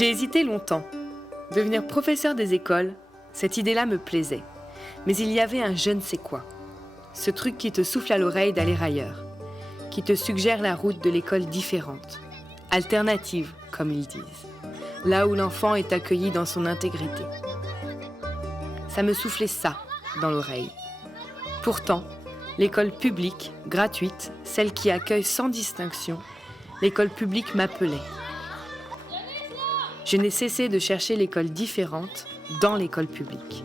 J'ai hésité longtemps. Devenir professeur des écoles, cette idée-là me plaisait. Mais il y avait un je ne sais quoi. Ce truc qui te souffle à l'oreille d'aller ailleurs, qui te suggère la route de l'école différente, alternative, comme ils disent, là où l'enfant est accueilli dans son intégrité. Ça me soufflait ça dans l'oreille. Pourtant, l'école publique, gratuite, celle qui accueille sans distinction, l'école publique m'appelait. Je n'ai cessé de chercher l'école différente dans l'école publique.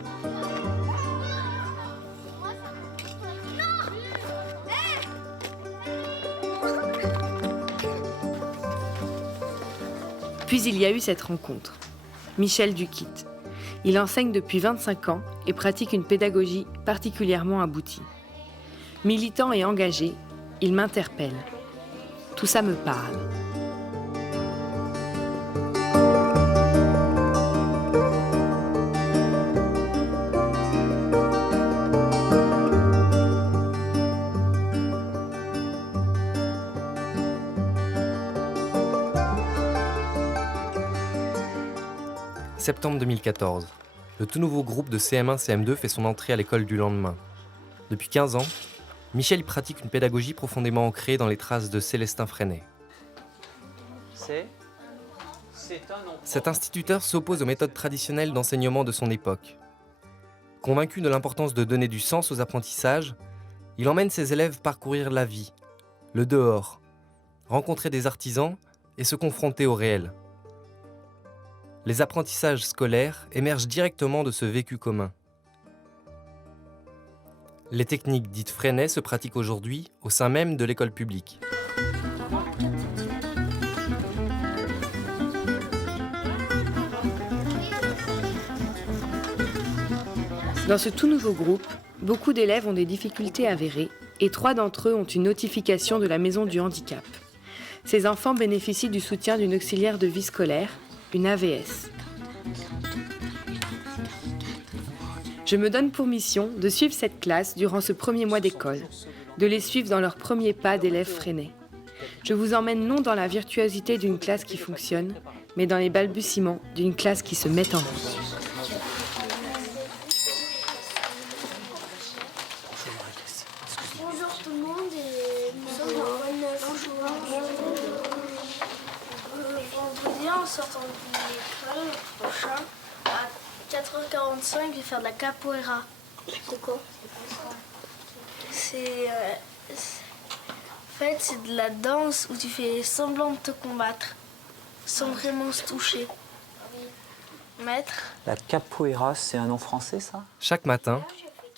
Puis il y a eu cette rencontre. Michel Duquitte. Il enseigne depuis 25 ans et pratique une pédagogie particulièrement aboutie. Militant et engagé, il m'interpelle. Tout ça me parle. Septembre 2014. Le tout nouveau groupe de CM1-CM2 fait son entrée à l'école du lendemain. Depuis 15 ans, Michel y pratique une pédagogie profondément ancrée dans les traces de Célestin Freinet. Cet instituteur s'oppose aux méthodes traditionnelles d'enseignement de son époque. Convaincu de l'importance de donner du sens aux apprentissages, il emmène ses élèves parcourir la vie, le dehors, rencontrer des artisans et se confronter au réel. Les apprentissages scolaires émergent directement de ce vécu commun. Les techniques dites Freinet se pratiquent aujourd'hui au sein même de l'école publique. Dans ce tout nouveau groupe, beaucoup d'élèves ont des difficultés avérées et 3 d'entre eux ont une notification de la maison du handicap. Ces enfants bénéficient du soutien d'une auxiliaire de vie scolaire, une AVS. Je me donne pour mission de suivre cette classe durant ce premier mois d'école, de les suivre dans leurs premiers pas d'élèves Freinet. Je vous emmène non dans la virtuosité d'une classe qui fonctionne, mais dans les balbutiements d'une classe qui se met en route. Bonjour tout le monde et nous sommes en Quad 9. Vendredi, en sortant de l'école prochain, à 4h45, je vais faire de la capoeira. C'est quoi? En fait, c'est de la danse où tu fais semblant de te combattre, sans vraiment se toucher. Maître. La capoeira, c'est un nom français, ça? Chaque matin,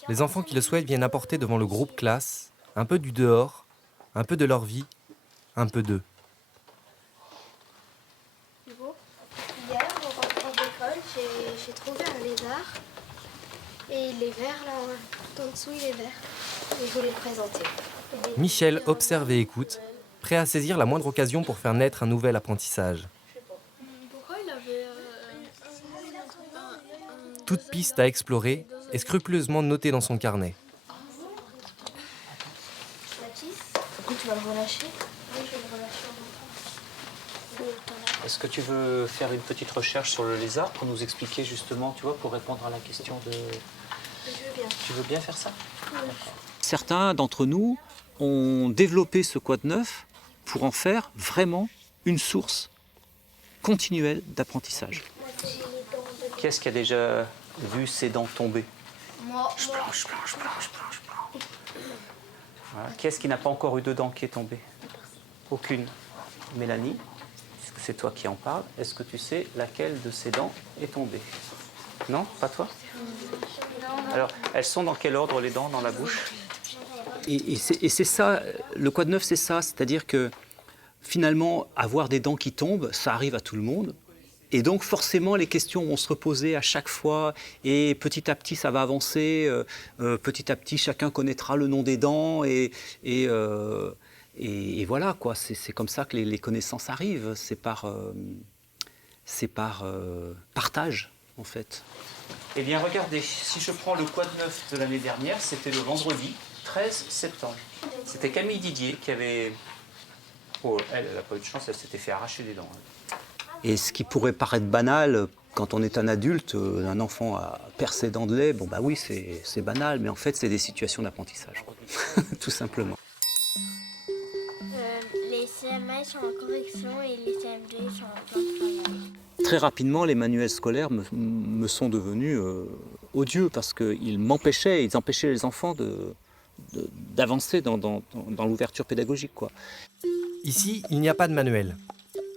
les enfants qui le souhaitent viennent apporter devant le groupe classe un peu du dehors, un peu de leur vie, un peu d'eux. Hier, en rentrant d'école, j'ai trouvé un lézard. Et il est vert, là, tout en dessous, il est vert. Et je voulais le présenter. Michel observe et écoute, prêt à saisir la moindre occasion pour faire naître un nouvel apprentissage. Pourquoi il avait... Toute piste à explorer est scrupuleusement notée dans son carnet. Pourquoi tu vas le relâcher? Oui, je vais le relâcher en rentrant. Est-ce que tu veux faire une petite recherche sur le lézard pour nous expliquer justement, tu vois, pour répondre à la question de... Je veux bien. Tu veux bien faire ça? Oui. Certains d'entre nous ont développé ce Quad 9 pour en faire vraiment une source continuelle d'apprentissage. Qui est-ce qui a déjà vu ses dents tomber? Moi. Blanche. Voilà. Qui est-ce qui n'a pas encore eu de dents qui est tombée? Aucune. Mélanie, puisque c'est toi qui en parles, est-ce que tu sais laquelle de ces dents est tombée? Non? Pas toi? Alors, elles sont dans quel ordre les dents dans la bouche? Et c'est ça, le Quad 9 c'est ça, c'est-à-dire que finalement, avoir des dents qui tombent, ça arrive à tout le monde. Et donc forcément, les questions vont se reposer à chaque fois et petit à petit, ça va avancer. Petit à petit, chacun connaîtra le nom des dents et voilà, quoi. C'est comme ça que les connaissances arrivent. C'est par partage, en fait. Eh bien, regardez, si je prends le Quad 9 de l'année dernière, c'était le vendredi 13 septembre. C'était Camille Didier qui avait... Oh, elle n'a pas eu de chance, elle s'était fait arracher des dents. Et ce qui pourrait paraître banal, quand on est un adulte, un enfant a percé dents de lait, bon bah oui, c'est banal, mais en fait, c'est des situations d'apprentissage, tout simplement. Les CM1 sont en correction et les CM2 sont en plan de travail. Très rapidement, les manuels scolaires me sont devenus odieux parce qu'ils m'empêchaient, ils empêchaient les enfants d'avancer dans l'ouverture pédagogique, quoi. Ici, il n'y a pas de manuel.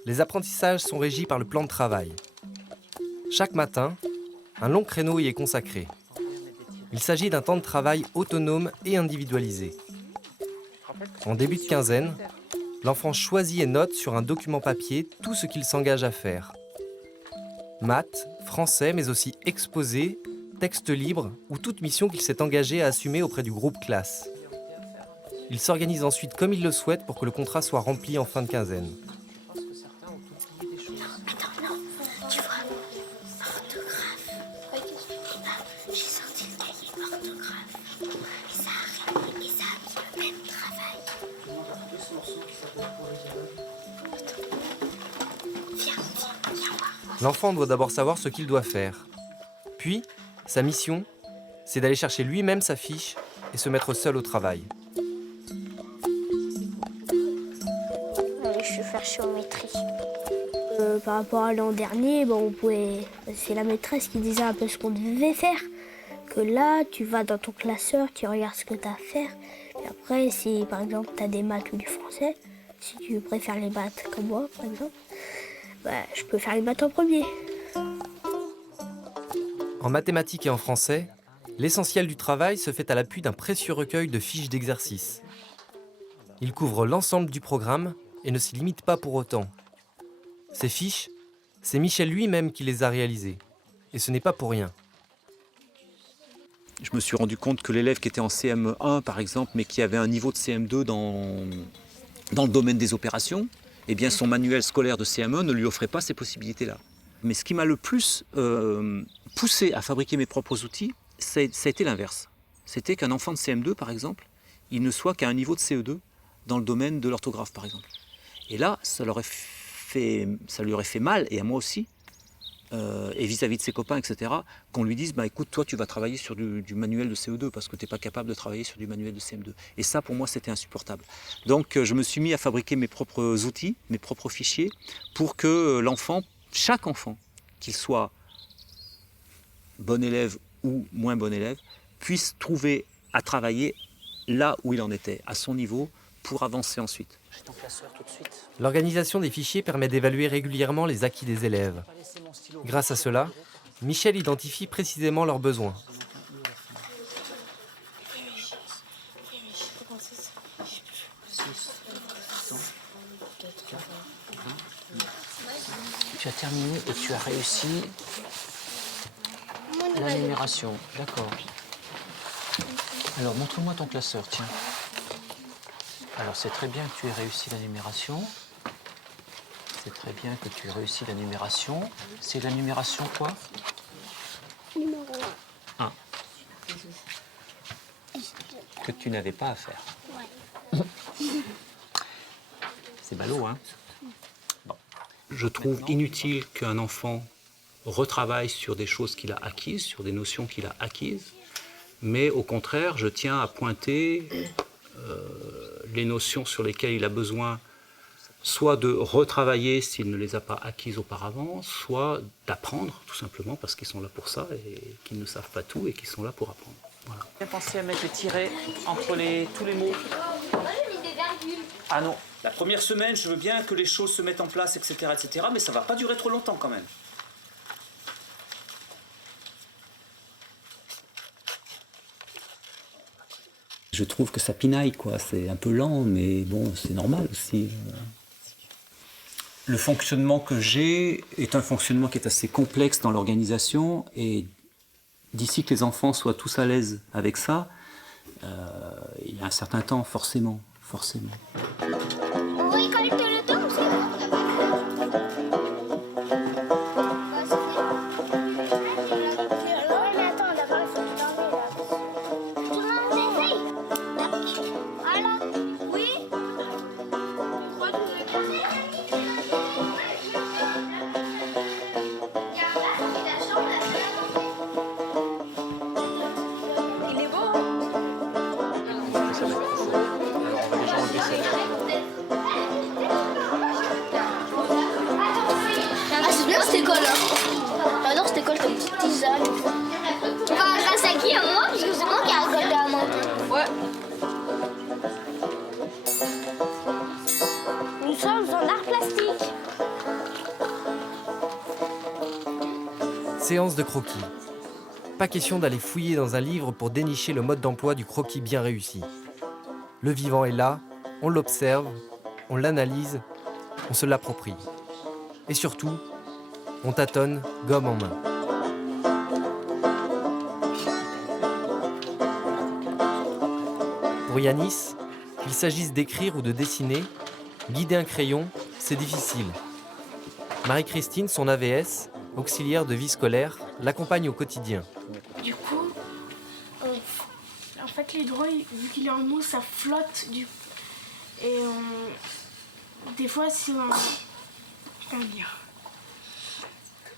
Les apprentissages sont régis par le plan de travail. Chaque matin, un long créneau y est consacré. Il s'agit d'un temps de travail autonome et individualisé. En début de quinzaine, l'enfant choisit et note sur un document papier tout ce qu'il s'engage à faire. Maths, français, mais aussi exposé, texte libre ou toute mission qu'il s'est engagé à assumer auprès du groupe classe. Il s'organise ensuite comme il le souhaite pour que le contrat soit rempli en fin de quinzaine. J'ai sorti le cahier orthographe. Et ça arrive, et ça a mis le même travail. Viens voir. L'enfant doit d'abord savoir ce qu'il doit faire. Puis, sa mission, c'est d'aller chercher lui-même sa fiche et se mettre seul au travail. Je vais faire géométrie. Par rapport à l'an dernier, c'est la maîtresse qui disait un peu ce qu'on devait faire. Que là, tu vas dans ton classeur, tu regardes ce que tu as à faire. Et après, si par exemple tu as des maths ou du français, si tu préfères les maths comme moi, par exemple, je peux faire les maths en premier. En mathématiques et en français, l'essentiel du travail se fait à l'appui d'un précieux recueil de fiches d'exercices. Il couvre l'ensemble du programme et ne s'y limite pas pour autant. Ces fiches, c'est Michel lui-même qui les a réalisées. Et ce n'est pas pour rien. Je me suis rendu compte que l'élève qui était en CM1, par exemple, mais qui avait un niveau de CM2 dans le domaine des opérations, eh bien son manuel scolaire de CM1 ne lui offrait pas ces possibilités-là. Mais ce qui m'a le plus poussé à fabriquer mes propres outils, ça a été l'inverse. C'était qu'un enfant de CM2, par exemple, il ne soit qu'à un niveau de CE2 dans le domaine de l'orthographe, par exemple. Et là, ça lui aurait fait mal, et à moi aussi, et vis-à-vis de ses copains, etc., qu'on lui dise, écoute, toi, tu vas travailler sur du manuel de CE2 parce que tu n'es pas capable de travailler sur du manuel de CM2. Et ça, pour moi, c'était insupportable. Donc, je me suis mis à fabriquer mes propres outils, mes propres fichiers, pour que l'enfant, chaque enfant, qu'il soit bon élève ou moins bon élève, puisse trouver à travailler là où il en était, à son niveau, pour avancer ensuite. J'ai ton classeur tout de suite. L'organisation des fichiers permet d'évaluer régulièrement les acquis des élèves. Grâce à cela, Michel identifie précisément leurs besoins. Tu as terminé et tu as réussi la numération. D'accord. Alors, montre-moi ton classeur, tiens. Alors, c'est très bien que tu aies réussi la numération. C'est très bien que tu aies réussi la numération. C'est la numération quoi? Numéro 1. Que tu n'avais pas à faire. Ouais. C'est ballot, hein? Bon. Je trouve inutile qu'un enfant retravaille sur des choses qu'il a acquises, sur des notions qu'il a acquises. Mais au contraire, je tiens à pointer les notions sur lesquelles il a besoin soit de retravailler s'il ne les a pas acquises auparavant, soit d'apprendre, tout simplement, parce qu'ils sont là pour ça et qu'ils ne savent pas tout et qu'ils sont là pour apprendre. Voilà. Bien pensé à mettre les tirets entre tous les mots. Ah non, la première semaine, je veux bien que les choses se mettent en place, etc., mais ça ne va pas durer trop longtemps quand même. Je trouve que ça pinaille, quoi. C'est un peu lent, mais bon, c'est normal aussi. Le fonctionnement que j'ai est un fonctionnement qui est assez complexe dans l'organisation, et d'ici que les enfants soient tous à l'aise avec ça, il y a un certain temps, forcément. On récolte le temps aussi. Séance de croquis. Pas question d'aller fouiller dans un livre pour dénicher le mode d'emploi du croquis bien réussi. Le vivant est là, on l'observe, on l'analyse, on se l'approprie. Et surtout, on tâtonne, gomme en main. Pour Yanis, qu'il s'agisse d'écrire ou de dessiner, guider un crayon, c'est difficile. Marie-Christine, son AVS, auxiliaire de vie scolaire, l'accompagne au quotidien. Du coup, en fait, les doigts, vu qu'il est en mousse, ça flotte. Et des fois, c'est comment dire.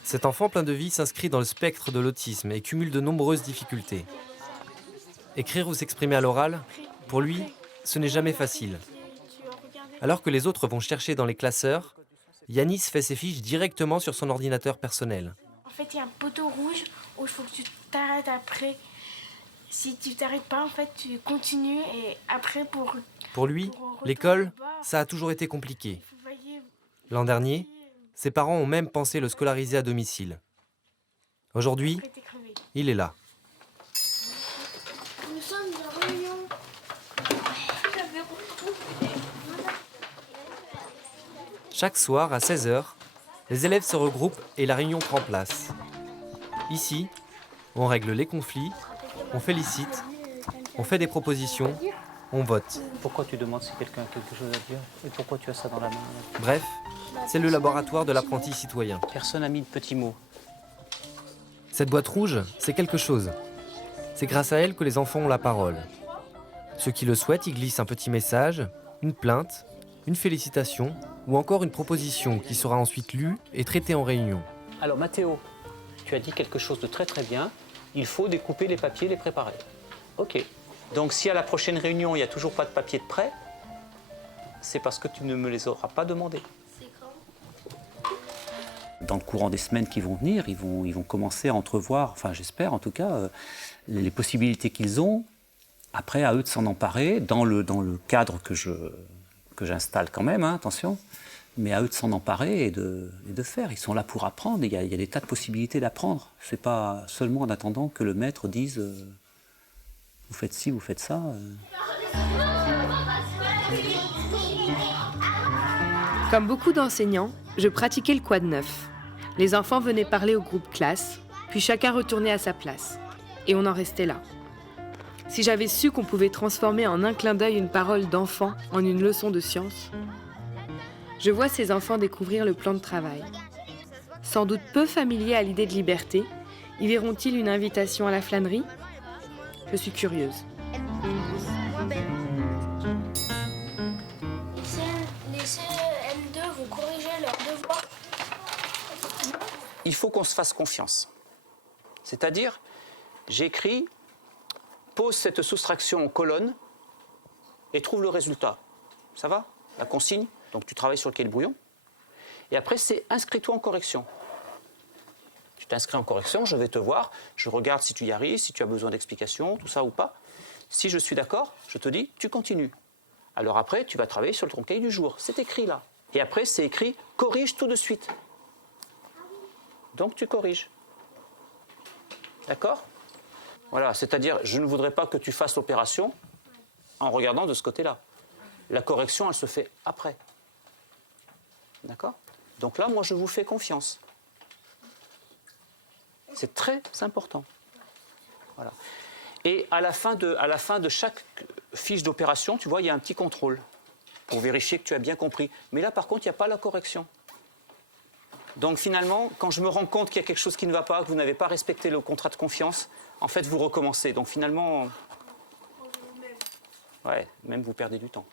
Cet enfant plein de vie s'inscrit dans le spectre de l'autisme et cumule de nombreuses difficultés. Écrire ou s'exprimer à l'oral, pour lui, ce n'est jamais facile. Alors que les autres vont chercher dans les classeurs, Yanis fait ses fiches directement sur son ordinateur personnel. En fait, il y a un poteau rouge où il faut que tu t'arrêtes après. Si tu t'arrêtes pas, en fait, tu continues et après Pour lui, l'école, ça a toujours été compliqué. L'an dernier, ses parents ont même pensé le scolariser à domicile. Aujourd'hui, il est là. Nous sommes en réunion. Chaque soir, à 16h, les élèves se regroupent et la réunion prend place. Ici, on règle les conflits, on félicite, on fait des propositions, on vote. Pourquoi tu demandes si quelqu'un a quelque chose à dire? Et pourquoi tu as ça dans la main? Bref, c'est le laboratoire de l'apprenti citoyen. Personne n'a mis de petits mots. Cette boîte rouge, c'est quelque chose. C'est grâce à elle que les enfants ont la parole. Ceux qui le souhaitent y glissent un petit message, une plainte, une félicitation ou encore une proposition qui sera ensuite lue et traitée en réunion. Alors Mathéo, tu as dit quelque chose de très très bien. Il faut découper les papiers, les préparer. Ok. Donc si à la prochaine réunion, il n'y a toujours pas de papier de prêt, c'est parce que tu ne me les auras pas demandés. Dans le courant des semaines qui vont venir, ils vont commencer à entrevoir, enfin j'espère en tout cas, les possibilités qu'ils ont. Après, à eux de s'en emparer, dans le cadre que j'installe quand même, hein, attention, mais à eux de s'en emparer et de faire. Ils sont là pour apprendre, il y a des tas de possibilités d'apprendre. Ce n'est pas seulement en attendant que le maître dise vous faites ci, vous faites ça. Comme beaucoup d'enseignants, je pratiquais le quad 9. Les enfants venaient parler au groupe classe, puis chacun retournait à sa place. Et on en restait là. Si j'avais su qu'on pouvait transformer en un clin d'œil une parole d'enfant en une leçon de science, je vois ces enfants découvrir le plan de travail. Sans doute peu familiers à l'idée de liberté, y verront-ils une invitation à la flânerie? Je suis curieuse. Les CM2 vont corriger leurs devoirs. Il faut qu'on se fasse confiance. C'est-à-dire, j'écris, pose cette soustraction en colonne et trouve le résultat. Ça va? La consigne, donc tu travailles sur le cahier de brouillon. Et après, c'est inscris-toi en correction. Tu t'inscris en correction, je vais te voir, je regarde si tu y arrives, si tu as besoin d'explications, tout ça ou pas. Si je suis d'accord, je te dis, tu continues. Alors après, tu vas travailler sur ton cahier du jour. C'est écrit là. Et après, c'est écrit, corrige tout de suite. Donc tu corriges. D'accord? Voilà, c'est-à-dire, je ne voudrais pas que tu fasses l'opération en regardant de ce côté-là. La correction, elle se fait après. D'accord? Donc là, moi, je vous fais confiance. C'est très important. Voilà. Et à la fin de chaque fiche d'opération, tu vois, il y a un petit contrôle pour vérifier que tu as bien compris. Mais là, par contre, il n'y a pas la correction. Donc finalement, quand je me rends compte qu'il y a quelque chose qui ne va pas, que vous n'avez pas respecté le contrat de confiance, en fait, vous recommencez. Donc finalement, ouais, même vous perdez du temps.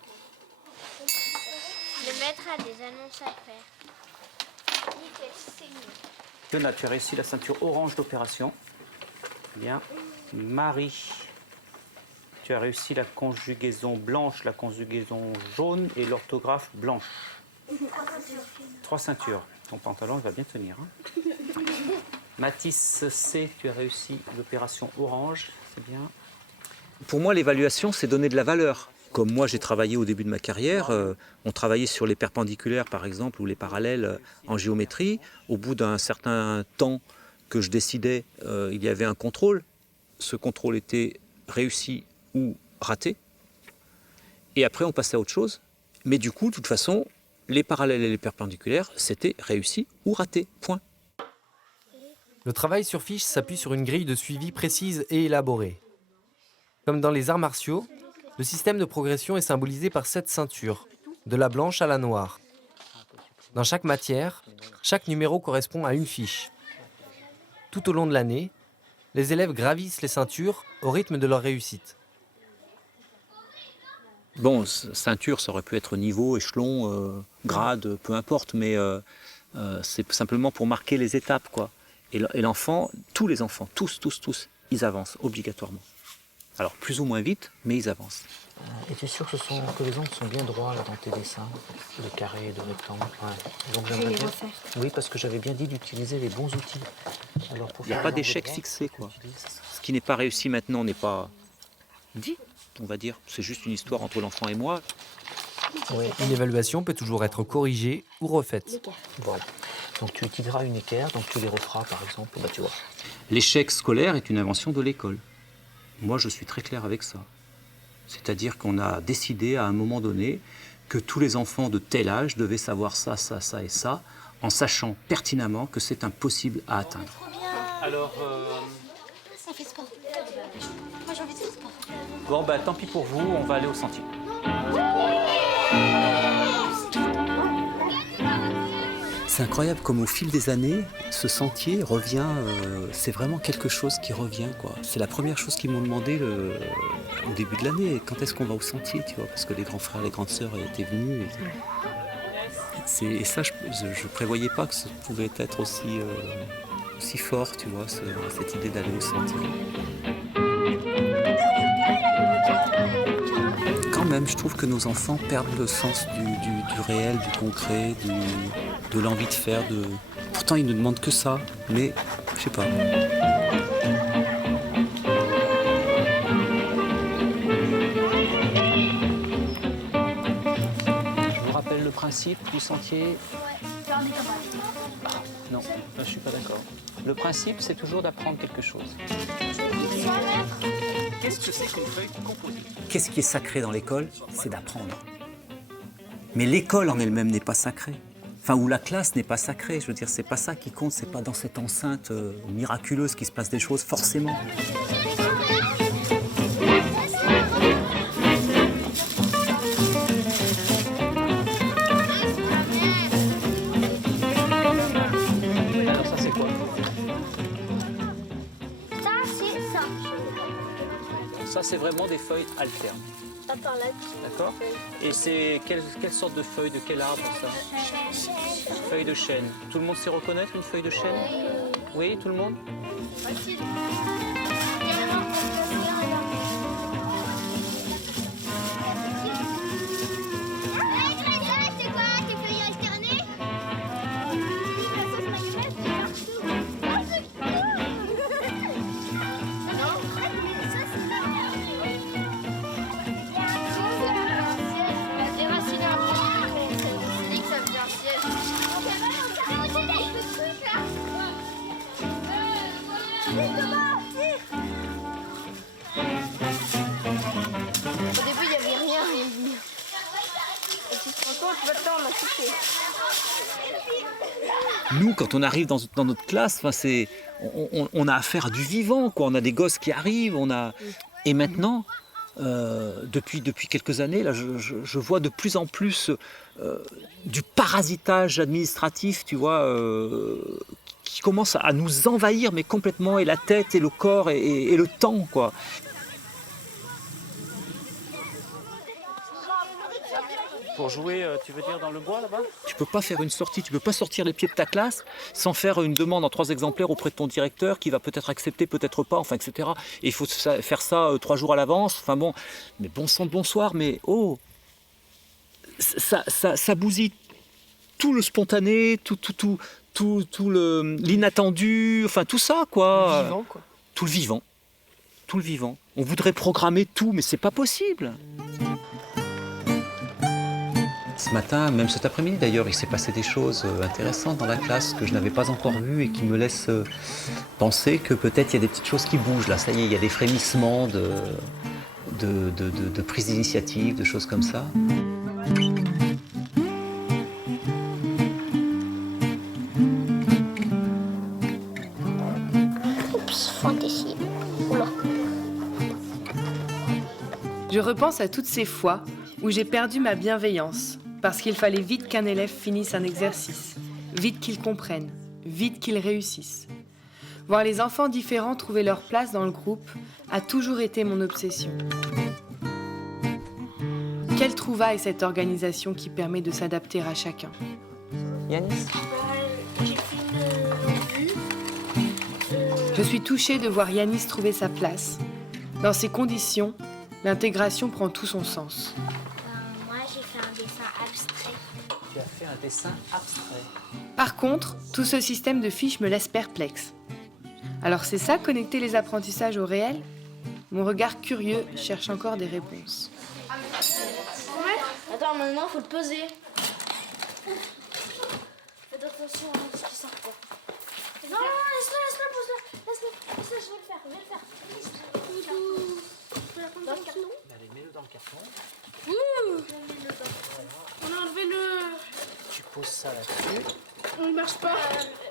Le maître a des annonces à faire. Nickel, c'est mieux. Fiona, tu as réussi la ceinture orange d'opération. Bien. Marie, tu as réussi la conjugaison blanche, la conjugaison jaune et l'orthographe blanche. 3 ceintures. Ton pantalon il va bien tenir. Hein. Mathis C, tu as réussi l'opération orange. C'est bien. Pour moi, l'évaluation, c'est donner de la valeur. Comme moi, j'ai travaillé au début de ma carrière, on travaillait sur les perpendiculaires, par exemple, ou les parallèles en géométrie. Au bout d'un certain temps que je décidais, il y avait un contrôle. Ce contrôle était réussi ou raté. Et après, on passait à autre chose. Mais du coup, de toute façon, les parallèles et les perpendiculaires, c'était réussi ou raté. Point. Le travail sur fiche s'appuie sur une grille de suivi précise et élaborée. Comme dans les arts martiaux, le système de progression est symbolisé par 7 ceintures, de la blanche à la noire. Dans chaque matière, chaque numéro correspond à une fiche. Tout au long de l'année, les élèves gravissent les ceintures au rythme de leur réussite. Bon, ceinture, ça aurait pu être niveau, échelon, grade, peu importe, mais c'est simplement pour marquer les étapes, quoi. Et l'enfant, tous les enfants, tous, ils avancent obligatoirement. Alors, plus ou moins vite, mais ils avancent. Es-tu sûr que les angles sont bien droits là, dans tes dessins, de carré, de rectangle? Ouais. Donc, Je vais les refaire. Oui, parce que j'avais bien dit d'utiliser les bons outils. Alors, pour Il n'y a faire pas un angle d'échec droit, fixé, quoi. tu utilises ça. Ce qui n'est pas réussi maintenant n'est pas dit, on va dire. C'est juste une histoire entre l'enfant et moi. Oui, Une évaluation peut toujours être corrigée ou refaite. voilà. Donc tu utiliseras une équerre, donc tu les referas par exemple, tu vois. L'échec scolaire est une invention de l'école. Moi, je suis très clair avec ça. C'est-à-dire qu'on a décidé à un moment donné que tous les enfants de tel âge devaient savoir ça, ça, ça et ça, en sachant pertinemment que c'est impossible à atteindre. Alors, On fait sport. Moi j'ai envie de faire sport. bon, bah tant pis pour vous, on va aller au sentier. C'est incroyable comme au fil des années, ce sentier revient, c'est vraiment quelque chose qui revient, quoi. C'est la première chose qu'ils m'ont demandé au début de l'année, quand est-ce qu'on va au sentier, tu vois, parce que les grands frères, les grandes sœurs étaient venus. Et ça, je prévoyais pas que ça pouvait être aussi fort, tu vois, cette idée d'aller au sentier. Quand même, je trouve que nos enfants perdent le sens du réel, du concret, de l'envie de faire. Pourtant, ils ne demandent que ça, mais je sais pas. Je vous rappelle le principe du sentier. Ah, non, là, je suis pas d'accord. Le principe, c'est toujours d'apprendre quelque chose. Qu'est-ce que c'est qu'une feuille composite? Qu'est-ce qui est sacré dans l'école? C'est d'apprendre. Mais l'école en elle-même n'est pas sacrée. Enfin, ou la classe n'est pas sacrée. Je veux dire, c'est pas ça qui compte. C'est pas dans cette enceinte miraculeuse qu'il se passe des choses, forcément. Alors ça, c'est quoi? Ça, c'est ça. Ça, c'est vraiment des feuilles alternes. Ça par là-dessus. D'accord? Et c'est quelle sorte de feuille, de quel arbre ça? Feuille de chêne. Tout le monde sait reconnaître une feuille de chêne? Oui, tout le monde? Facile. C'est quoi tes feuilles alternées? Au début, il n'y avait rien. Et tu te rends compte, maintenant, on a tout fait. Nous, quand on arrive dans notre classe, on a affaire à du vivant, quoi. On a des gosses qui arrivent, et maintenant, depuis quelques années, là, je vois de plus en plus du parasitage administratif, tu vois, qui commence à nous envahir, mais complètement, et la tête, et le corps, et le temps, quoi. Pour jouer, tu veux dire dans le bois là-bas? Tu peux pas faire une sortie, tu peux pas sortir les pieds de ta classe sans faire une demande en 3 exemplaires auprès de ton directeur qui va peut-être accepter, peut-être pas, enfin, etc. Et il faut faire ça 3 jours à l'avance. Enfin bon, mais bon sang de bonsoir, mais oh, ça bousille tout le spontané, tout l'inattendu, enfin tout ça, quoi. Le vivant, quoi. Tout le vivant. Tout le vivant. On voudrait programmer tout, mais c'est pas possible. ce matin, même cet après-midi d'ailleurs, il s'est passé des choses intéressantes dans la classe que je n'avais pas encore vues et qui me laissent penser que peut-être il y a des petites choses qui bougent là. Ça y est, il y a des frémissements de prise d'initiative, de choses comme ça. Oups, fantaisie. Oula. Je repense à toutes ces fois où j'ai perdu ma bienveillance, parce qu'il fallait vite qu'un élève finisse un exercice, vite qu'il comprenne, vite qu'il réussisse. Voir les enfants différents trouver leur place dans le groupe a toujours été mon obsession. Quelle trouvaille cette organisation qui permet de s'adapter à chacun. Yanis? J'ai fait une vue. Je suis touchée de voir Yanis trouver sa place. Dans ces conditions, l'intégration prend tout son sens. Moi, j'ai fait un dessin abstrait. Tu as fait un dessin abstrait. Par contre, tout ce système de fiches me laisse perplexe. Alors c'est ça, connecter les apprentissages au réel? Mon regard curieux cherche encore des réponses. Attends, maintenant faut te peser. Faites attention à ce qui sort quoi. Non, laisse-le, pose-le. Laisse-le, je vais le faire. Dans le carton. Allez, mets-le dans le carton. On a enlevé le... Tu poses ça là-dessus. Il marche pas.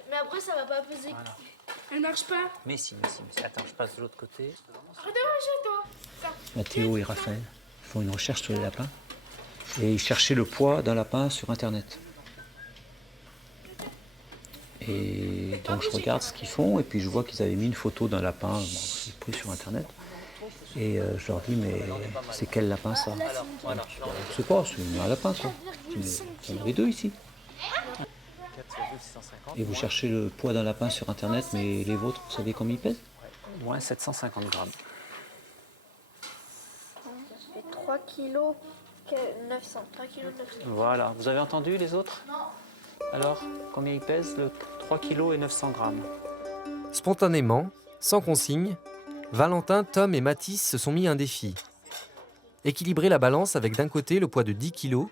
Mais après ça va pas peser. Voilà. Elle marche pas. Mais si. Attends, je passe de l'autre côté. Redemande, Mathéo et Raphaël font une recherche sur les lapins et ils cherchaient le poids d'un lapin sur Internet. Et donc je regarde ce qu'ils font et puis je vois qu'ils avaient mis une photo d'un lapin pris sur Internet. Et je leur dis, mais c'est quel lapin ça? Je sais pas, c'est un lapin quoi. Il y en avait deux ici. Et vous cherchez le poids d'un lapin sur Internet, mais les vôtres, vous savez combien ils pèsent? Moins 750 grammes. Ça fait 3 kilos 900. 3 kilos 900. Voilà. Vous avez entendu les autres? Non. Alors, combien il pèse le 3 kilos et 900 grammes? Spontanément, sans consigne, Valentin, Tom et Mathis se sont mis un défi. Équilibrer la balance avec d'un côté le poids de 10 kg,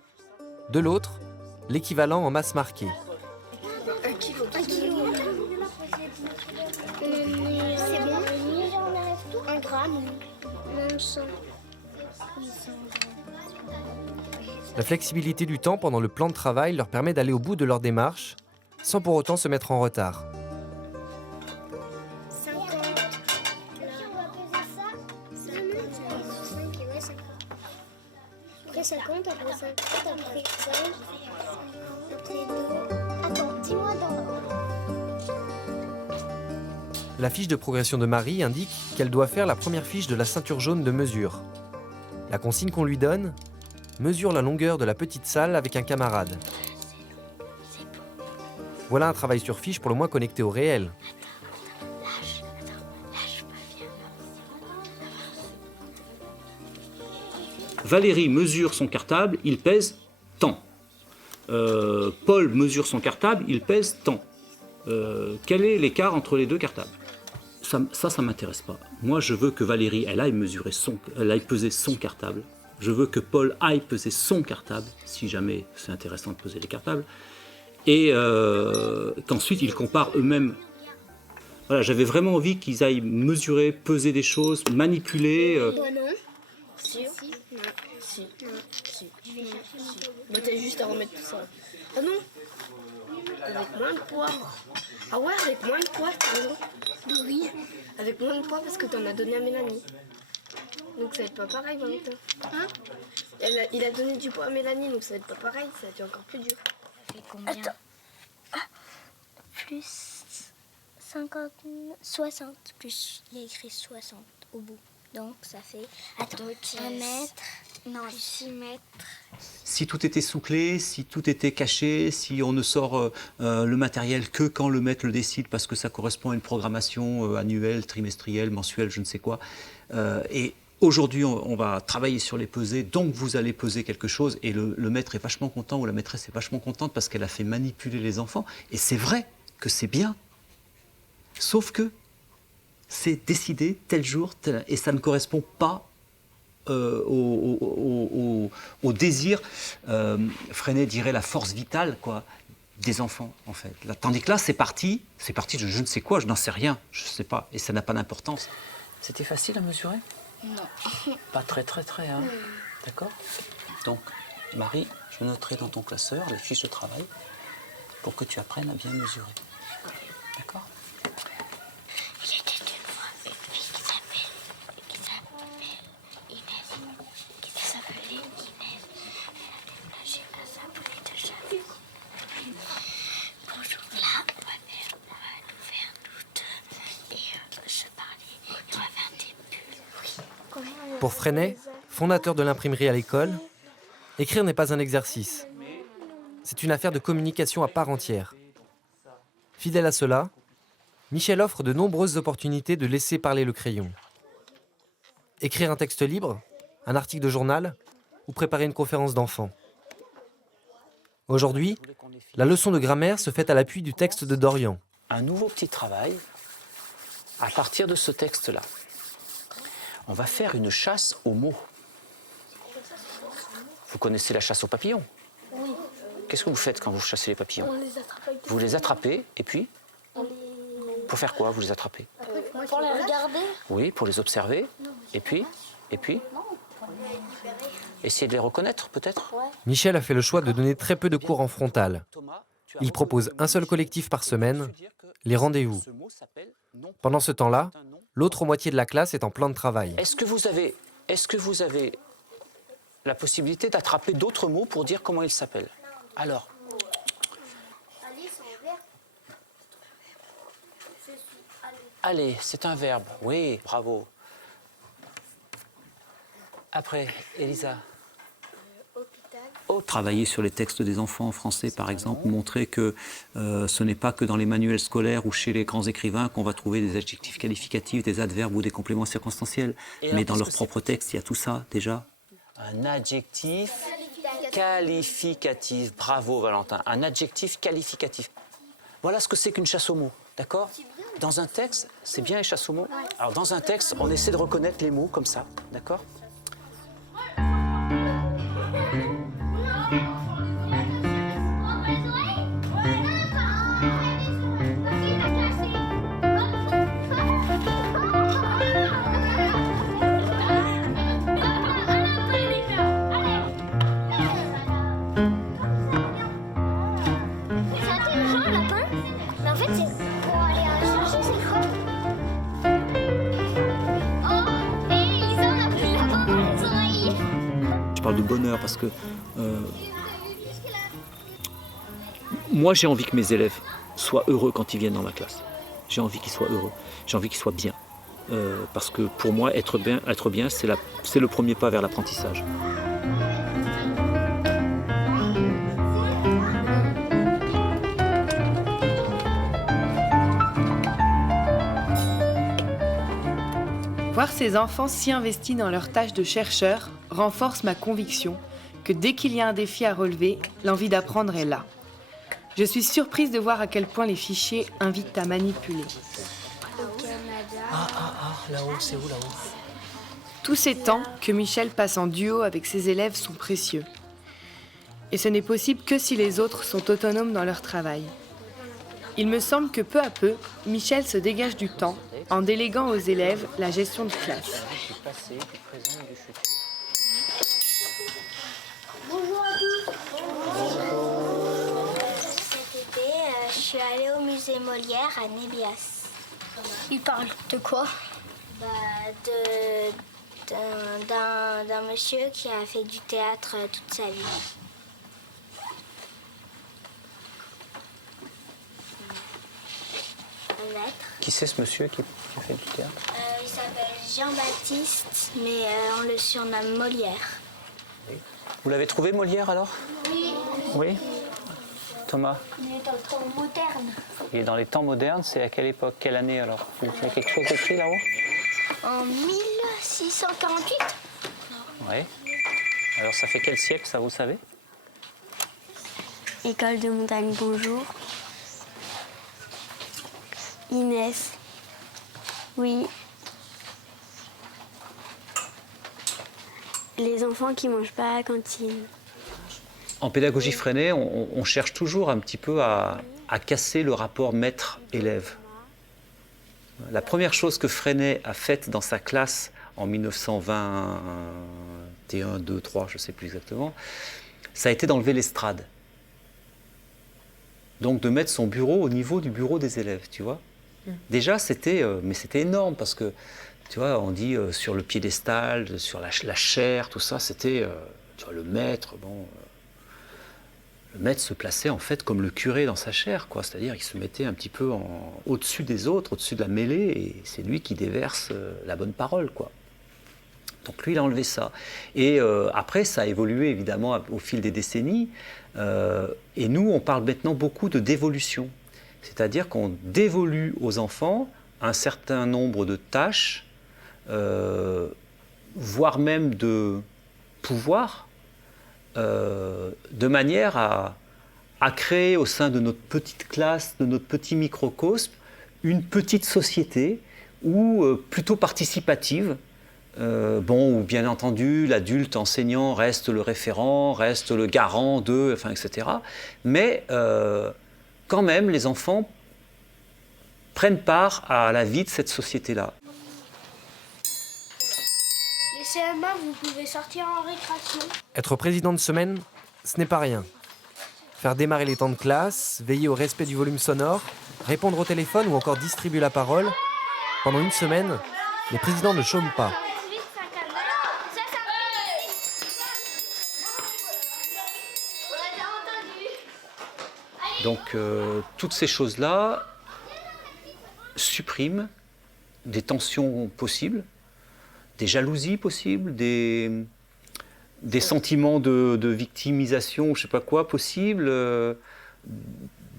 de l'autre, l'équivalent en masse marquée. 1 kilo. C'est bon. 1 gramme. 100. La flexibilité du temps pendant le plan de travail leur permet d'aller au bout de leur démarche, sans pour autant se mettre en retard. 50. On va peser ça. 50. Après 50, après 50, après 5, après 2. Attends, dis-moi dans... La fiche de progression de Marie indique qu'elle doit faire la première fiche de la ceinture jaune de mesure. La consigne qu'on lui donne: mesure la longueur de la petite salle avec un camarade. Voilà un travail sur fiche pour le moins connecté au réel. Valérie mesure son cartable, il pèse tant. Paul mesure son cartable, il pèse tant. Quel est l'écart entre les deux cartables? Ça m'intéresse pas. Moi, je veux que Valérie, elle aille peser son cartable. Je veux que Paul aille peser son cartable, si jamais c'est intéressant de peser les cartables. Et qu'ensuite, ils comparent eux-mêmes. Voilà, j'avais vraiment envie qu'ils aillent mesurer, peser des choses, manipuler. non. Si. Non. Si. Bah t'as juste à remettre tout ça. Ah non. Avec moins de poids. Ah ouais, avec moins de poids, t'as raison. Oui. Avec moins de poids parce que t'en as donné à Mélanie. Donc ça va être pas pareil, Valentin. Hein? Il a donné du poids à Mélanie, donc ça va être pas pareil, ça va être encore plus dur. Ça fait combien? Attends. Plus 50, 60. Plus, il y a écrit 60 au bout. Donc ça fait, attends, 1 mètre, non, 6 mètres. Si tout était souclé, si tout était caché, si on ne sort le matériel que quand le maître le décide parce que ça correspond à une programmation annuelle, trimestrielle, mensuelle, je ne sais quoi. Et aujourd'hui, on va travailler sur les pesées, donc vous allez peser quelque chose et le maître est vachement content ou la maîtresse est vachement contente parce qu'elle a fait manipuler les enfants. Et c'est vrai que c'est bien, sauf que c'est décidé tel jour et ça ne correspond pas au désir, Freinet dirait la force vitale, quoi, des enfants, en fait. Là, tandis que là, c'est parti de je ne sais quoi, je n'en sais rien, je ne sais pas, et ça n'a pas d'importance. C'était facile à mesurer? Non. Pas très, hein? D'accord? Donc, Marie, je noterai dans ton classeur les fiches de travail pour que tu apprennes à bien mesurer. D'accord? Il était une fois une fille qui s'appelait Inès. Qui s'appelait Inès. Elle a déménagé à Saint-Poulet de Chalon. Bonjour, là, on va nous faire nous deux et se parler. Et on va faire des bulles. Oui. Pour Freinet, fondateur de l'imprimerie à l'école, écrire n'est pas un exercice. C'est une affaire de communication à part entière. Fidèle à cela, Michel offre de nombreuses opportunités de laisser parler le crayon. Écrire un texte libre, un article de journal ou préparer une conférence d'enfants. Aujourd'hui, la leçon de grammaire se fait à l'appui du texte de Dorian. Un nouveau petit travail à partir de ce texte-là. On va faire une chasse aux mots. Vous connaissez la chasse aux papillons? Oui. Qu'est-ce que vous faites quand vous chassez les papillons? On les attrape avec Vous les attrapez et puis? Pour faire quoi vous les attrapez? pour les regarder. Oui, pour les observer. Et puis? Essayez de les reconnaître peut-être? Michel a fait le choix de donner très peu de cours en frontal. Il propose un seul collectif par semaine, les rendez-vous. Pendant ce temps-là, l'autre moitié de la classe est en plan de travail. Est-ce que vous avez la possibilité d'attraper d'autres mots pour dire comment ils s'appellent? Alors, aller, c'est un verbe. Oui, bravo. Après, Elisa. Travailler sur les textes des enfants en français, par exemple, montrer que ce n'est pas que dans les manuels scolaires ou chez les grands écrivains qu'on va trouver des adjectifs qualificatifs, des adverbes ou des compléments circonstanciels. Mais dans leur propre texte, il y a tout ça, déjà. Un adjectif qualificatif. Bravo, Valentin. Un adjectif qualificatif. Voilà ce que c'est qu'une chasse aux mots, d'accord? Dans un texte, c'est bien les chasses aux mots. Alors, dans un texte, on essaie de reconnaître les mots comme ça, d'accord? C'est intelligent, un lapin. Mais en fait, c'est pour aller chercher ses crottes. Oh, et ils ont appris le lapin dans les oreilles. Je parle de bonheur parce que moi j'ai envie que mes élèves soient heureux quand ils viennent dans ma classe. J'ai envie qu'ils soient heureux, j'ai envie qu'ils soient bien. Parce que pour moi, être bien c'est le premier pas vers l'apprentissage. Voir ces enfants si investis dans leur tâche de chercheur renforce ma conviction que dès qu'il y a un défi à relever, l'envie d'apprendre est là. Je suis surprise de voir à quel point les fichiers invitent à manipuler. Là-haut, c'est où là-haut? Tous ces temps que Michel passe en duo avec ses élèves sont précieux. Et ce n'est possible que si les autres sont autonomes dans leur travail. Il me semble que peu à peu, Michel se dégage du temps en déléguant aux élèves la gestion de classe. Du passé, du présent et du futur. Bonjour à tous. Cet été, je suis allée au musée Molière à Nébias. Il parle de quoi? D'un monsieur qui a fait du théâtre toute sa vie. Un maître. Qui c'est ce monsieur qui fait du théâtre? Il s'appelle Jean-Baptiste, mais on le surnomme Molière. Vous l'avez trouvé, Molière, alors? Oui. Oui. Thomas? Il est dans le temps moderne. Il est dans les temps modernes, c'est à quelle époque? Quelle année, alors? Il y a quelque chose d'écrit là-haut? En 1648. Oui. Alors, ça fait quel siècle, ça, vous savez? École de montagne, bonjour. Inès. Oui. Les enfants qui mangent pas à la cantine. En pédagogie freinée, on cherche toujours un petit peu à casser le rapport maître-élève. La première chose que Freinet a faite dans sa classe en 1921, 2, 3, je ne sais plus exactement, ça a été d'enlever l'estrade. Donc de mettre son bureau au niveau du bureau des élèves, tu vois. Déjà, c'était énorme parce que, tu vois, on dit sur le piédestal, sur la chaire, tout ça, c'était, tu vois, le maître, bon... Le maître se plaçait en fait comme le curé dans sa chaire, quoi. C'est-à-dire qu'il se mettait un petit peu au-dessus des autres, au-dessus de la mêlée, et c'est lui qui déverse la bonne parole, quoi. Donc lui, il a enlevé ça. Et après, ça a évolué évidemment au fil des décennies. Et nous, on parle maintenant beaucoup de dévolution. C'est-à-dire qu'on dévolue aux enfants un certain nombre de tâches, voire même de pouvoirs, de manière à créer au sein de notre petite classe, de notre petit microcosme, une petite société ou plutôt participative, où bien entendu l'adulte enseignant reste le référent, reste le garant de, enfin, etc. Mais quand même, les enfants prennent part à la vie de cette société-là. Les CM1, vous pouvez sortir en récréation. Être président de semaine, ce n'est pas rien. Faire démarrer les temps de classe, veiller au respect du volume sonore, répondre au téléphone ou encore distribuer la parole. Pendant une semaine, les présidents ne chôment pas. Donc toutes ces choses-là suppriment des tensions possibles, des jalousies possibles, des sentiments de victimisation, je ne sais pas quoi, possibles,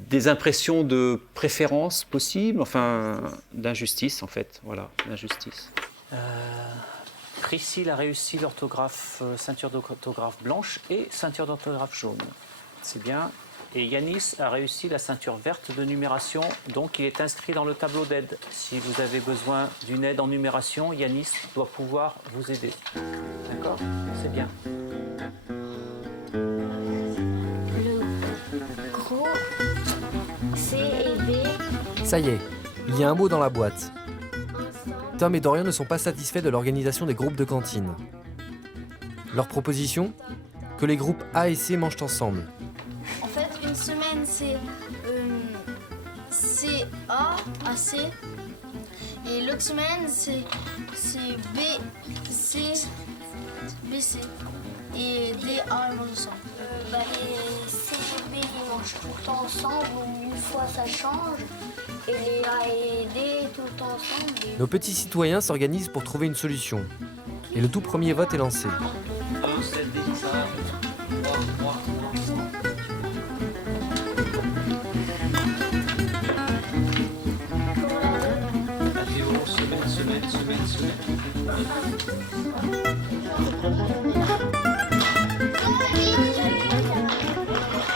des impressions de préférence possibles, enfin d'injustice en fait, voilà, d'injustice. Priscille a réussi l'orthographe, ceinture d'orthographe blanche et ceinture d'orthographe jaune. C'est bien. Et Yanis a réussi la ceinture verte de numération, donc il est inscrit dans le tableau d'aide. Si vous avez besoin d'une aide en numération, Yanis doit pouvoir vous aider. D'accord ? C'est bien. Le gros C et B. Ça y est, il y a un mot dans la boîte. Tom et Dorian ne sont pas satisfaits de l'organisation des groupes de cantine. Leur proposition ? Que les groupes A et C mangent ensemble. En fait, une semaine, c'est A à C. Et l'autre semaine, c'est B, C, BC. Et D, A, ils mangent ensemble. Les C et B, ils mangent tout le temps ensemble, ou une fois ça change. Et les A et D, tout le temps ensemble. Nos petits citoyens s'organisent pour trouver une solution. Et le tout premier vote est lancé.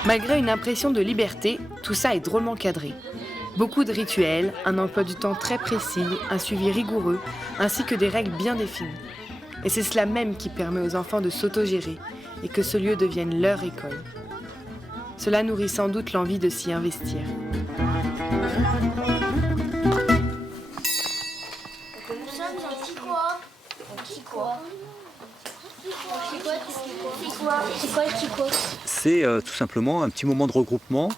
Malgré une impression de liberté, tout ça est drôlement cadré. Beaucoup de rituels, un emploi du temps très précis, un suivi rigoureux, ainsi que des règles bien définies. Et c'est cela même qui permet aux enfants de s'autogérer et que ce lieu devienne leur école. Cela nourrit sans doute l'envie de s'y investir. Nous sommes un petit quoi? C'est quoi le petit quoi? C'est tout simplement un petit moment de regroupement,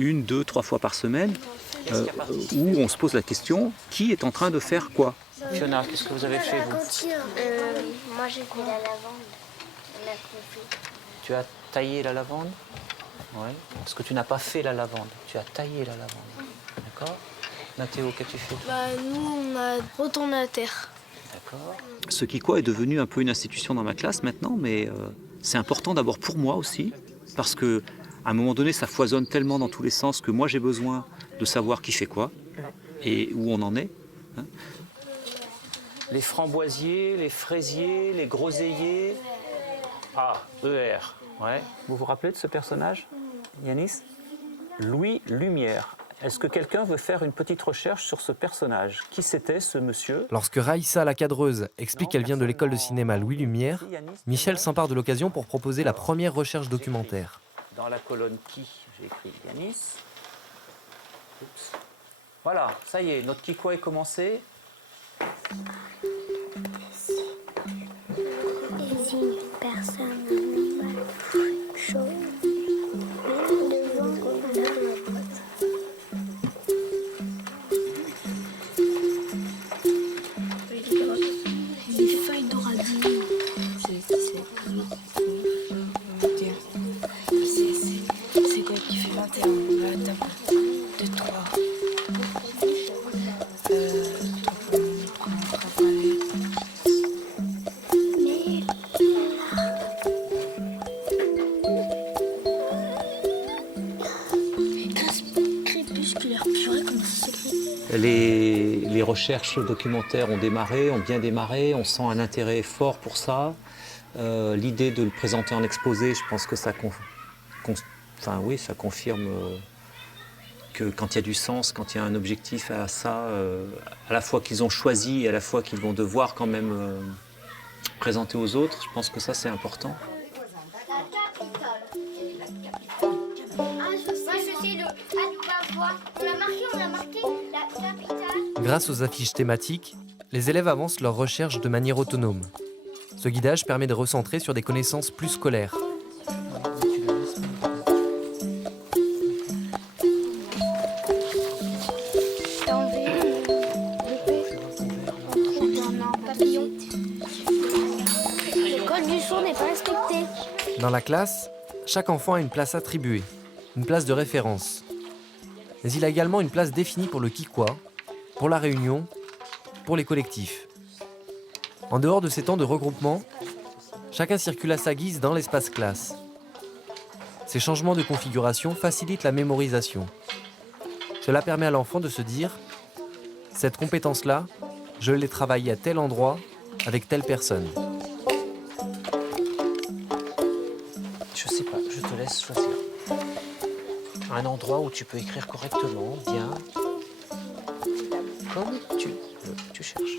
1, 2, 3 fois par semaine, où on se pose la question, qui est en train de faire quoi? Fiona, qu'est-ce que vous avez fait, vous? Moi j'ai fait la lavande. On a compris. Tu as taillé la lavande? Oui. Parce que tu n'as pas fait la lavande, tu as taillé la lavande. D'accord? Mathéo, qu'as-tu fait? Nous, on a retourné à terre. D'accord. Ce qui quoi est devenu un peu une institution dans ma classe maintenant, mais c'est important d'abord pour moi aussi, parce que à un moment donné, ça foisonne tellement dans tous les sens que moi j'ai besoin de savoir qui fait quoi et où on en est. Hein. Les framboisiers, les fraisiers, les groseilliers. Ah, ER. Ouais. Vous vous rappelez de ce personnage, Yanis? Louis Lumière. Est-ce que quelqu'un veut faire une petite recherche sur ce personnage? Qui c'était ce monsieur? Lorsque Raïssa, la cadreuse, explique qu'elle vient de l'école de cinéma Louis Lumière, Michel s'empare de l'occasion pour proposer la première recherche documentaire. Dans la colonne qui, j'ai écrit Yanis. Oups. Voilà, ça y est, notre Kiko est commencé. Désigne une personne, un animal, une chose. Les feuilles d'oradie. C'est quoi qui fait 21? La table de 3. Crépusculaire, purée, comment ça s'écrit? Les recherches documentaires ont bien démarré, on sent un intérêt fort pour ça. L'idée de le présenter en exposé, je pense que ça confirme que quand il y a du sens, quand il y a un objectif à ça, à la fois qu'ils ont choisi et à la fois qu'ils vont devoir quand même présenter aux autres, je pense que ça c'est important. On l'a marqué, la capitale. Grâce aux affiches thématiques, les élèves avancent leurs recherches de manière autonome. Ce guidage permet de recentrer sur des connaissances plus scolaires. Le code du son n'est pas respecté. Dans la classe, chaque enfant a une place attribuée, une place de référence. Mais il a également une place définie pour le Kikwa, pour la réunion, pour les collectifs. En dehors de ces temps de regroupement, chacun circule à sa guise dans l'espace classe. Ces changements de configuration facilitent la mémorisation. Cela permet à l'enfant de se dire « Cette compétence-là, je l'ai travaillée à tel endroit, avec telle personne. » Je sais pas, je te laisse choisir. Un endroit où tu peux écrire correctement, bien, comme tu cherches.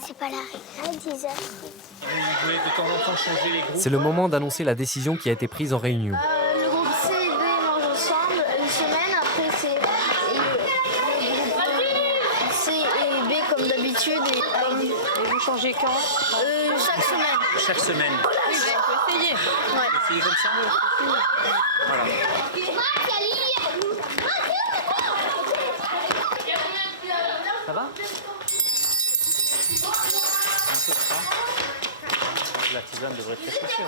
C'est pas la règle, 10 heures. Vous voulez de temps en temps changer les groupes? C'est le moment d'annoncer la décision qui a été prise en réunion. Le groupe C et B mangent ensemble une semaine. Après, c'est le groupe C et B comme d'habitude. Et vous changez quand? Chaque semaine. Chaque semaine. Oui, on peut essayer. Ouais. Essayez comme ça? Voilà. Ça va? Un peu froid. La tisane devrait te réfléchir.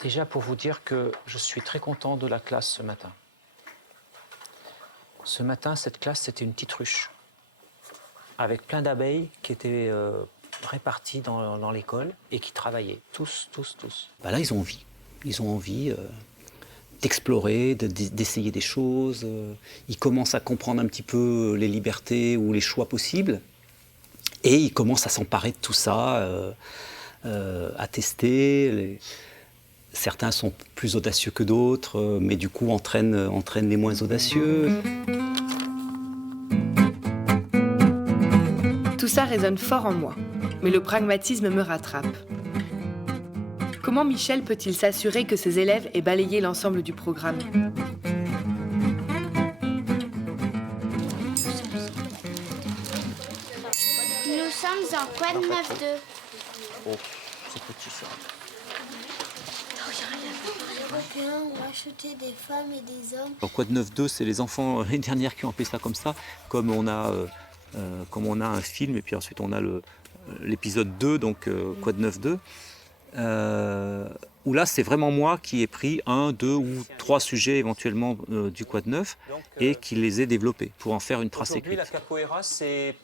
Déjà pour vous dire que je suis très content de la classe ce matin. Ce matin, cette classe, c'était une petite ruche avec plein d'abeilles qui étaient réparties dans l'école et qui travaillaient. Tous. Bah là, ils ont envie. Ils ont envie d'explorer, d'essayer des choses. Ils commencent à comprendre un petit peu les libertés ou les choix possibles. Et ils commencent à s'emparer de tout ça, à tester. Certains sont plus audacieux que d'autres, mais du coup entraînent les moins audacieux. Tout ça résonne fort en moi, mais le pragmatisme me rattrape. Comment Michel peut-il s'assurer que ses élèves aient balayé l'ensemble du programme ? Nous sommes en quad 9-2. Oh, c'est petit ça. Les Européens ont acheté des femmes et des hommes. Alors Quad 9-2, c'est les enfants l'année dernière qui ont appelé ça comme ça, comme on a un film et puis ensuite on a l'épisode 2, donc Quad 9-2. Où là, c'est vraiment moi qui ai pris 1, 2 ou 3 sujets éventuellement du Quad 9 et qui les ai développés pour en faire une trace écrite. Aujourd'hui, la capoeira, c'est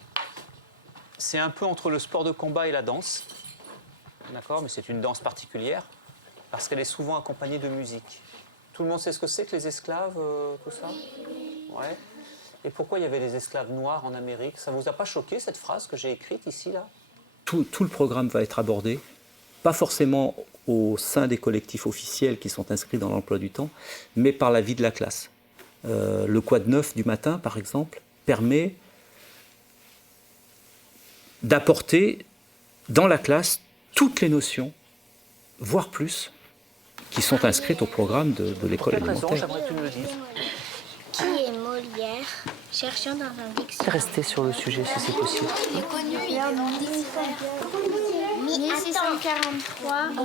un peu entre le sport de combat et la danse. D'accord, mais c'est une danse particulière parce qu'elle est souvent accompagnée de musique. Tout le monde sait ce que c'est que les esclaves, tout ça? Ouais. Et pourquoi il y avait des esclaves noirs en Amérique? Ça vous a pas choqué cette phrase que j'ai écrite ici, là? Tout le programme va être abordé, pas forcément au sein des collectifs officiels qui sont inscrits dans l'emploi du temps, mais par la vie de la classe. Le quad 9 du matin, par exemple, permet d'apporter dans la classe toutes les notions, voire plus, qui sont inscrites au programme de l'école élémentaire. J'aimerais que tu me le dises. Qui est Molière? Cherchons dans un dictionnaire. Restez sur le sujet si c'est possible. Il est connu, il est dans le dictionnaire. 1643, il est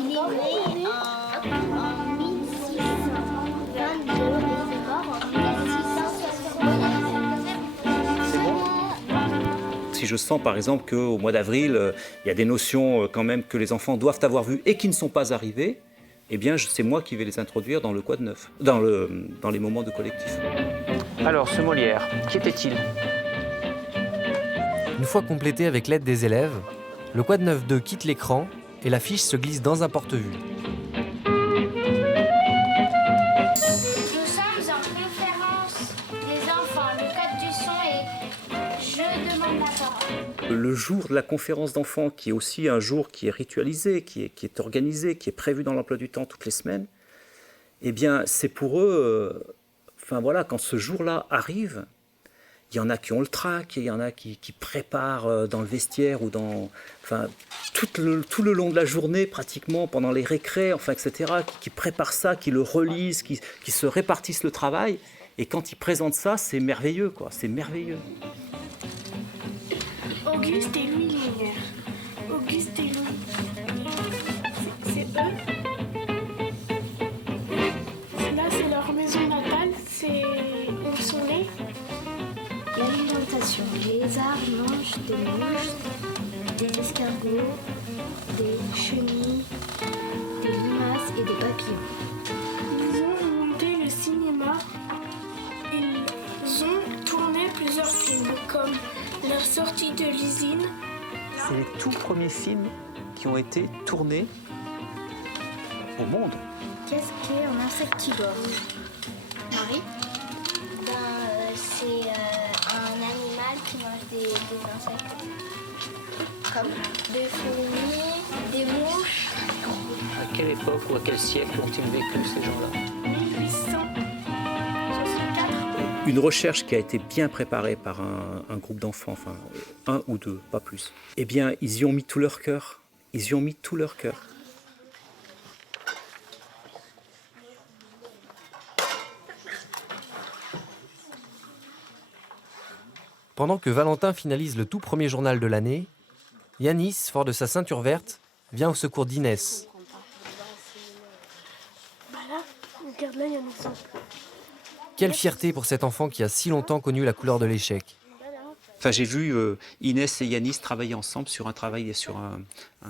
né en 1622 et il est mort en 1660. Si je sens par exemple qu'au mois d'avril, il y a des notions quand même que les enfants doivent avoir vues et qui ne sont pas arrivées, eh bien c'est moi qui vais les introduire dans le quad 9, dans les moments de collectif. Alors, ce Molière, qui était-il? Une fois complété avec l'aide des élèves, le quad 9.2 quitte l'écran et la fiche se glisse dans un porte-vue. Nous sommes en conférence des enfants. Le code du son est je demande la parole. Le jour de la conférence d'enfants, qui est aussi un jour qui est ritualisé, qui est organisé, qui est prévu dans l'emploi du temps toutes les semaines, eh bien c'est pour eux, quand ce jour-là arrive, il y en a qui ont le trac, il y en a qui préparent dans le vestiaire ou tout le long de la journée, pratiquement pendant les récrés, etc., qui préparent ça, qui le relisent, qui se répartissent le travail. Et quand ils présentent ça, c'est merveilleux, quoi. C'est merveilleux. Auguste et Louis Lumière. Auguste et Louis. C'est eux. Là, c'est leur maison natale. Où sont les? L'alimentation. Les lézards mangent des mouches, des escargots, des chenilles, des limaces et des papillons. Ils ont monté le cinéma. Ils ont tourné plusieurs films, comme leur sortie de l'usine. C'est les tout premiers films qui ont été tournés au monde. Qu'est-ce qu'est un insectivore? Marie? C'est un animal qui mange des insectes. Comme des fourmis, des mouches. À quelle époque ou à quel siècle ont-ils vécu ces gens-là? 1864. Une recherche qui a été bien préparée par un groupe d'enfants, un ou deux, pas plus. Eh bien, ils y ont mis tout leur cœur. Ils y ont mis tout leur cœur. Pendant que Valentin finalise le tout premier journal de l'année, Yanis, fort de sa ceinture verte, vient au secours d'Inès. Bah là, regarde là, il y en a 100. Quelle fierté pour cet enfant qui a si longtemps connu la couleur de l'échec. J'ai vu Inès et Yanis travailler ensemble sur un travail, sur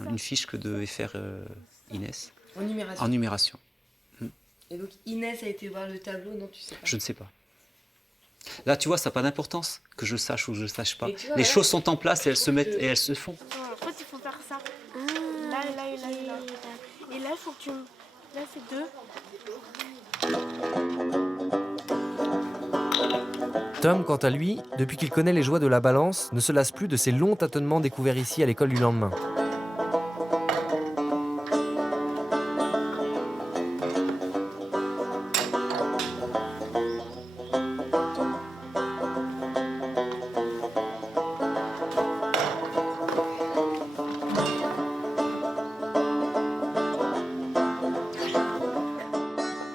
une fiche que devait faire Inès. En numération. En numération. Et donc Inès a été voir le tableau, non, tu sais pas. Je ne sais pas. Là, tu vois, ça n'a pas d'importance que je sache ou que je ne sache pas. Vois, Les choses sont en place et elles se mettent et elles se font. En fait, il faut faire ça. Là, et là, et là, et là. Et là, il faut que tu... Là, c'est 2. Tom, quant à lui, depuis qu'il connaît les joies de la balance, ne se lasse plus de ces longs tâtonnements découverts ici à l'école du lendemain.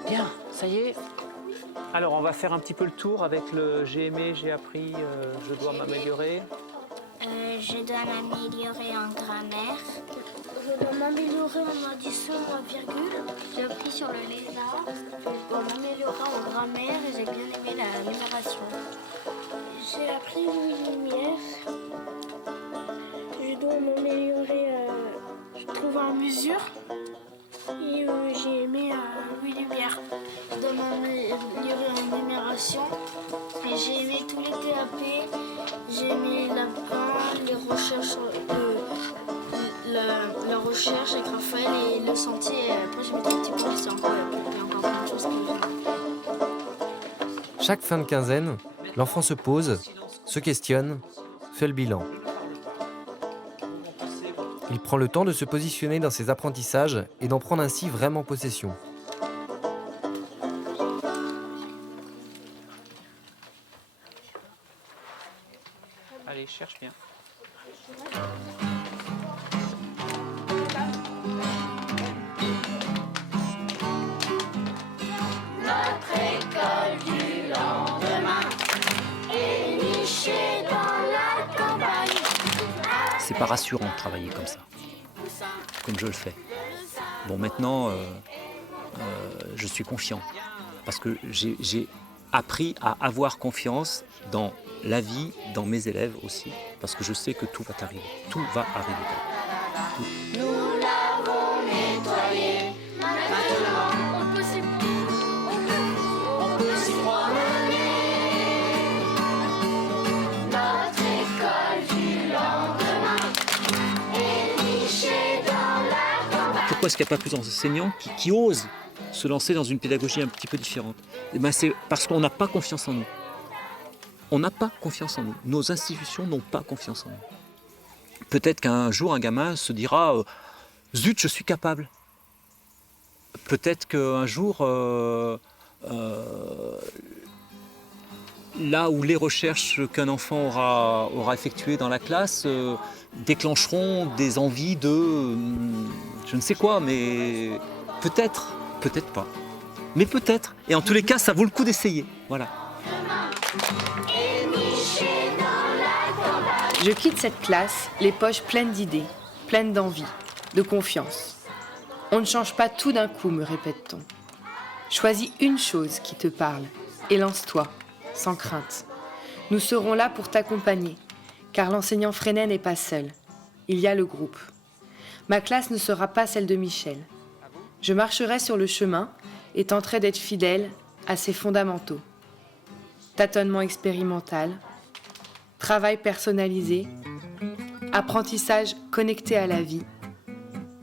Bien, ça y est. Alors, on va faire un petit peu le tour avec le j'ai aimé, j'ai appris, je dois m'améliorer. Je dois m'améliorer en grammaire. Je dois m'améliorer en addition, en virgule. J'ai appris sur le lézard. Je dois m'améliorer en grammaire et j'ai bien aimé la numération. J'ai appris Louis Lumière. Je dois m'améliorer, je trouve, en mesure. Et j'ai aimé Louis Lumière. Je dois m'améliorer en numération. Et j'ai aimé tous les TAP. J'ai aimé la les recherches, la recherche avec Raphaël et le sentier. Après, j'ai mis des petits points, c'est encore, il y a encore plein de choses qui viennent. Chaque fin de quinzaine, L'enfant se pose, se questionne, fait le bilan. Il prend le temps de se positionner dans ses apprentissages et d'en prendre ainsi vraiment possession. Allez, cherche bien. C'est pas rassurant de travailler comme ça, comme je le fais. Bon, maintenant, je suis confiant, parce que j'ai appris à avoir confiance dans la vie, dans mes élèves aussi, parce que je sais que tout va arriver. Tout va arriver. Tout. Nous l'avons nettoyé, maintenant on peut s'y promener. Notre école du lendemain est nichée dans la campagne. Pourquoi est-ce qu'il n'y a pas plus d'enseignants qui osent se lancer dans une pédagogie un petit peu différente? Eh ben, c'est parce qu'on n'a pas confiance en nous. On n'a pas confiance en nous. Nos institutions n'ont pas confiance en nous. Peut-être qu'un jour, un gamin se dira « Zut, je suis capable ». Peut-être qu'un jour, là où les recherches qu'un enfant aura effectuées dans la classe déclencheront des envies de je ne sais quoi, mais peut-être, peut-être pas. Mais peut-être. Et en tous les cas, ça vaut le coup d'essayer. Voilà. Je quitte cette classe, les poches pleines d'idées, pleines d'envie, de confiance. On ne change pas tout d'un coup, me répète-t-on. Choisis une chose qui te parle et lance-toi, sans crainte. Nous serons là pour t'accompagner, car l'enseignant Freinet n'est pas seul. Il y a le groupe. Ma classe ne sera pas celle de Michel. Je marcherai sur le chemin et tenterai d'être fidèle à ses fondamentaux. Tâtonnement expérimental, travail personnalisé, apprentissage connecté à la vie,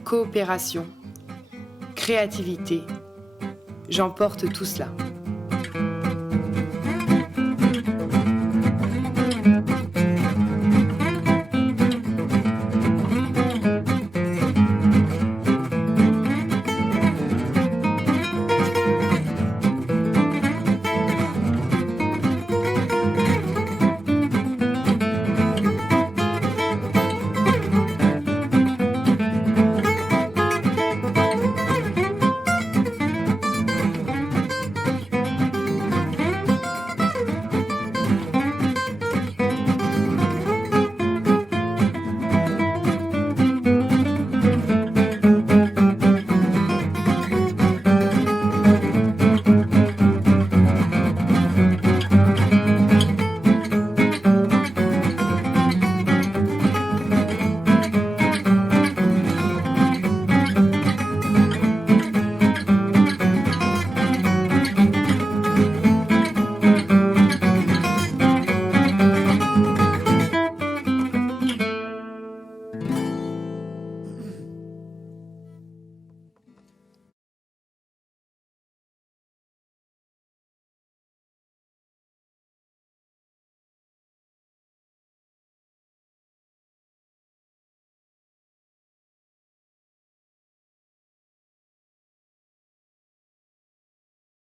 coopération, créativité. J'emporte tout cela.